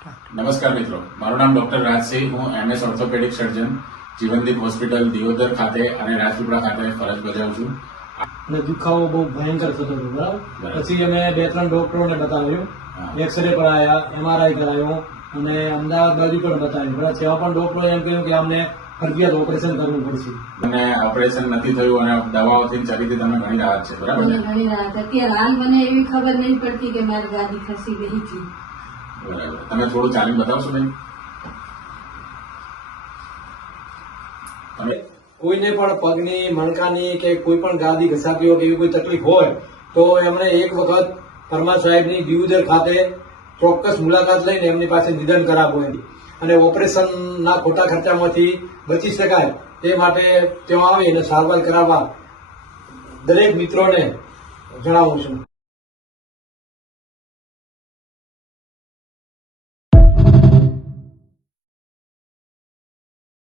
નમસ્કાર મિત્રો. મારું નામ ડોક્ટર રાજસિંહ હું MS orthopaedic surgeon Jivandeep hospital Deodar ખાતે અને રાજપીપળા ખાતે ફરજ બજાવું છું. અને દુખાવો બહુ ભયંકર થતો હતો બરાબર. પછી અમે બે ત્રણ ડોક્ટરોને બતાવ્યું. એક્સરે કરાયા એમઆરઆઈ કરાયો અને અમદાવાદ બાજુ પણ બતાવ્યું બરાબર? તેવા પણ ડોક્ટરો એમ કહ્યું કે અમને ફરજિયાત ઓપરેશન કરવું પડશે. અને ઓપરેશન નથી થયું અને દવાઓથી ચરીથી તમને ઘણી રાહત છે બરાબર? ઘણી રાહત. અત્યારે હાલ મને એવી ખબર નહીં પડતી કે મારી ગાડી ખસી ગઈ હતી. બરાબર તમે થોડું ચાલીને બતાવશો બેન? કોઈને પણ પગની, મણકાની કે કોઈ પણ ગાદી ઘસાપીઓ કે એવી કોઈ તકલીફ હોય, તો એમણે એક વખત પરમાર સાહેબની દિયુદર ખાતે ચોક્કસ મુલાકાત લઈને એમની પાસે નિદાન કરાવવું એમ અને ઓપરેશનના ખોટા ખર્ચામાંથી બચી શકાય એ માટે ત્યાં આવી અને સારવાર કરાવવા દરેક મિત્રોને જણાવું છું.